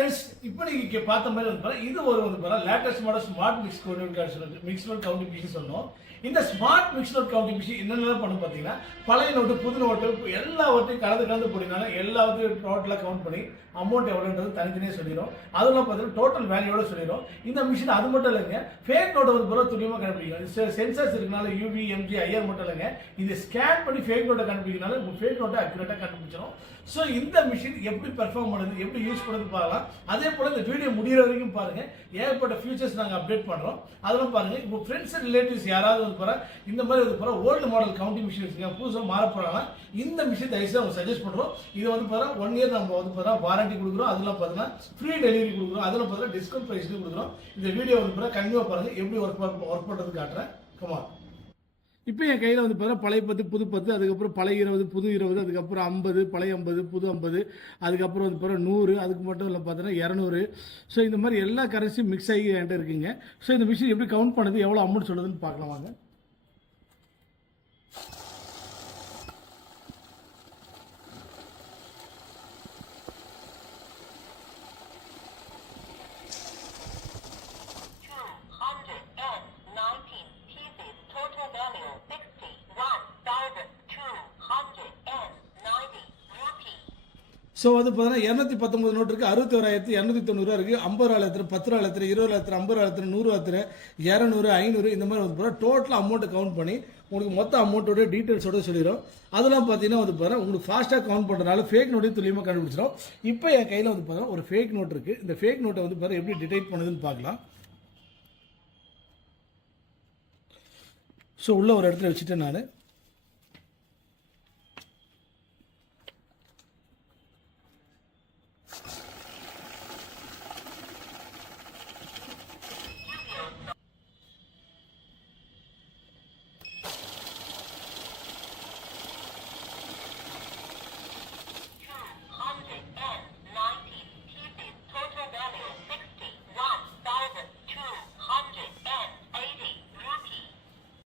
Friends, இப்போ நீங்க பார்த்த மாதிரி வந்து பாருங்க, இது ஒரு வந்து பாருங்க latest model smart mix note counting machine சொன்னோம். இந்த smart mix note counting machine என்னென்னலாம் பண்ணும் பார்த்தீங்கன்னா, பழைய நோட்டு புது நோட்டு எல்லாவற்றையும் கலந்து போட்டினால எல்லாத்தையும் டோட்டலாக கவுண்ட் பண்ணி அமௌண்ட் எவ்வளோன்றது தனித்தனியாக சொல்லிடும். அதெல்லாம் பார்த்தீங்கன்னா டோட்டல் வேல்யூவோட சொல்லிடும். இந்த மிஷின் அது மட்டும் இல்லைங்க, ஃபேக் நோட்டை வந்து பிறகு துல்லியமாக கண்டுபிடிக்கும். சென்சர்ஸ் இருக்கனால யூவி, எம்ஜி, ஐஆர் மட்டும் இல்லைங்க, இதை ஸ்கேன் பண்ணி ஃபேக் நோட்டை கண்டுபிடிக்கனால ஃபேக் நோட்டை அக்யூரேட்டாக கண்டுபிடிச்சிடும். ஸோ இந்த மிஷின் எப்படி பெர்ஃபார்ம் பண்ணுது, எப்படி யூஸ் பண்ணுறது பார்க்கலாம். அதே போல் இந்த வீடியோ முடிகிற வரைக்கும் பாருங்கள். ஏகப்பட்ட ஃபியூச்சர்ஸ் நாங்கள் அப்டேட் பண்ணுறோம், அதெல்லாம் பாருங்கள். இப்போ ஃப்ரெண்ட்ஸ் அண்ட் ரிலேட்டிவ்ஸ் யாராவது வந்து போகிற இந்த மாதிரி வந்து போகிற ஓல்டு மாடல் கவுண்டிங் மிஷின் வச்சுருக்கேன், புதுசாக மாற போகிறாங்கன்னா இந்த மிஷின் தயவுசெய்து அவங்க சஜஸ்ட் பண்ணுறோம். இது வந்து பார்த்தா 1 இயர் நம்ம வந்து பார்த்தா வாரண்டி கொடுக்குறோம். அதெல்லாம் பார்த்தீங்கன்னா ஃப்ரீ டெலிவரி கொடுக்குறோம். அதெல்லாம் பார்த்தீங்கன்னா டிஸ்கவுண்ட் ப்ரைஸ்லேயும் கொடுக்குறோம். இந்த வீடியோ வந்து பார்த்தா கண்டிப்பாக பாருங்கள், எப்படி ஒர்க் பண்ணுறது காட்டுறேன். கமா இப்போ என் கையில் வந்து பார்த்தா பழைய 10 புது 10, அதுக்கப்புறம் பழைய 20 புது 20, அதுக்கப்புறம் 50 பழைய 50 புது 50, அதுக்கப்புறம் வந்து பார்த்தா 100, அதுக்கு மட்டும் இல்லை பார்த்தீங்கன்னா 200. ஸோ இந்த மாதிரி எல்லா கரன்சியும் மிக்ஸ் ஆகி என்கிட்ட இருக்குங்க. ஸோ இந்த மிஷின் எப்படி கவுண்ட் பண்ணுது, எவ்வளோ அமௌண்ட் சொல்லுதுன்னு பார்க்கலாம் வாங்க. ஸோ வந்து பார்த்தீங்கன்னா 219 நோட்டு இருக்குது, 61,290 இருக்குது, 50,000, 10,000, 20,000, 50,000, 100,000, 200, 500 இந்த மாதிரி வந்து பார்த்தா டோட்டல் அமௌண்ட்டை கவுண்ட் பண்ணி உங்களுக்கு மொத்த அமௌண்ட்டோட டீட்டெயில்ஸோட சொல்லிடும். அதெல்லாம் பார்த்தீங்கன்னா வந்து பார்த்தீங்கன்னா உங்களுக்கு ஃபாஸ்ட்டாக கவுண்ட் பண்ணுறதுனால ஃபேக் நோட்டையும் துல்லியமாக கண்டுபிடிச்சிடும். இப்போ என் கையில் வந்து பார்த்தீங்கன்னா ஒரு ஃபேக் நோட் இருக்குது. இந்த ஃபேக் நோட்டை வந்து பார்த்தா எப்படி டிடெக்ட் பண்ணுதுன்னு பார்க்கலாம். ஸோ உள்ள ஒரு இடத்துல வச்சுட்டேன் நான்.